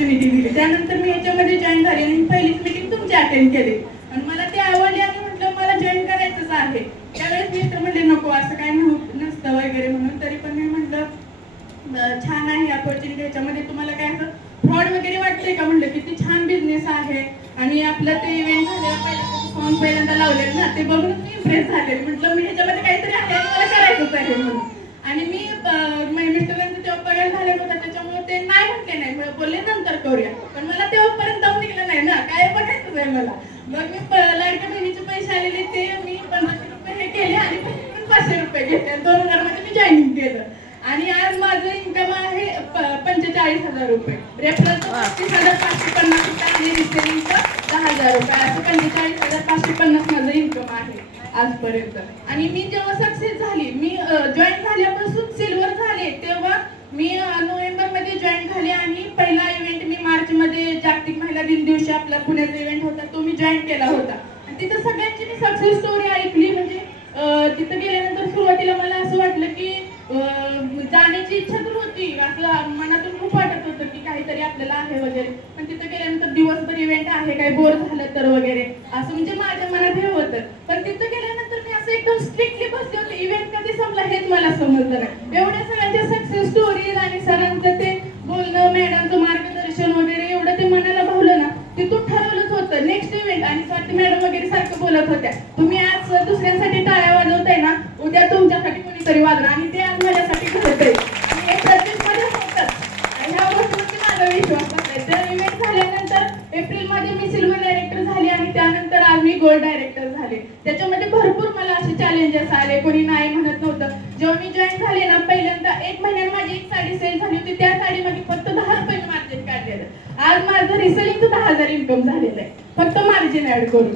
दिली. त्यानंतर मी याच्यामध्ये जॉईन झाले आणि पहिलीच मीटिंग तुमची अटेंड केली आणि मला ते आवडली आणि म्हटलं मला जॉईन करायचंच आहे. त्यावेळेस मी तर म्हणले नको असं काय नसतं वगैरे म्हणून, तरी पण मी म्हटलं छान आहे अपॉर्च्युनिटी. याच्यामध्ये तुम्हाला काय असं फ्रॉड वगैरे वाटतंय का म्हटलं, किती छान बिझनेस आहे. आणि आपलं ते इव्हेंट झालेला सॉन्ग पहिल्यांदा लावलेलं ना, ते बघून मी इम्प्रेस झाले. म्हटलं मी ह्याच्यामध्ये काहीतरी आहे आणि मला करायचंच आहे म्हणून. आणि मी मिस्टरांचं तेव्हा पगार झालेला होता, त्याच्यामुळे ते नाही म्हटले नाही, बोलले नंतर करूया. पण मला तेव्हापर्यंत दम निघलं नाही ना, काय बघायचंच आहे मला. मग मी लाडक्या बहिणीचे पैसे आलेले ते मी 1500 रुपये हे केले आणि 500 रुपये घेतले. 2000 मध्ये मी जॉईनिंग केलं. आणि आज माझं इन्कम आहे 45,000 रुपये. रेफरन्स 35,550 रुपये आणि रिसेलिंगचं 10,000 रुपये, असं 45,550 माझं इन्कम आहे आजपर्यंत. आणि मी जेव्हा सक्सेस झाली, मी जॉईन झाल्यापासून सिल्वर झाले, तेव्हा मी नोव्हेंबरमध्ये जॉईन झाले. आणि पहिला इव्हेंट मी मार्चमध्ये जागतिक महिला दिन दिवशी आपला पुण्याचा इव्हेंट होता, तो मी जॉईन केला होता. आणि तिथं सगळ्यांची मी सक्सेस स्टोरी ऐकली. म्हणजे तिथं गेल्यानंतर सुरुवातीला मला असं वाटलं की जाण्याची इच्छा तर होती, आपलं मनातून खूप वाटत होतं की काहीतरी आपल्याला आहे वगैरे. पण तिथं गेल्यानंतर दिवसभर इव्हेंट आहे, काही बोर झालं तर वगैरे असं म्हणजे माझ्या मनात हे होतं. पण तिथं गेल्यानंतर मी असं एकदम स्ट्रिक्टली बसले होते, इव्हेंट कधी संपला हेच मला समजलं नाही. एवढ्या सगळ्यांच्या सक्सेस स्टोरीज आणि सरांचं ते बोलणं, मॅडमचं मार्गदर्शन वगैरे एवढं ते मनाला भावलं ना, तिथून ठरवलंच होतं नेक्स्ट इव्हेंट. आणि स्वाती मॅडम वगैरे सारखं बोलत होत्या, तुम्ही आज दुसऱ्यांसाठी टाळ्या वाजवताय ना, उद्या तुमच्यासाठी कोणीतरी वाजणार. आणि ते आज माझ्यासाठी घडतंय. हे प्रत्येक मध्ये होतं आणि ह्या गोष्टीवरती माझा विश्वास बसलाय. तर इव्हेंट झाल्यानंतर एप्रिलमध्ये मी सिल्वर डायरेक्टर झाले आणि त्यानंतर आज मी गोल्ड डायरेक्टर झाले. त्याच्यामध्ये भरपूर मला असे चॅलेंजेस आले, कोणी नाही म्हणत नव्हतं. जेव्हा मी जॉईन झाले ना, पहिल्यांदा 1 महिन्यात माझी एक साडी सेल झाली होती, त्या साडीमध्ये फक्त 10 रुपये मार्जिन काढलेलं. आज माझं रिसेलिंगचं 10,000 इन्कम झालेलं आहे, फक्त मार्जिन ऍड करून.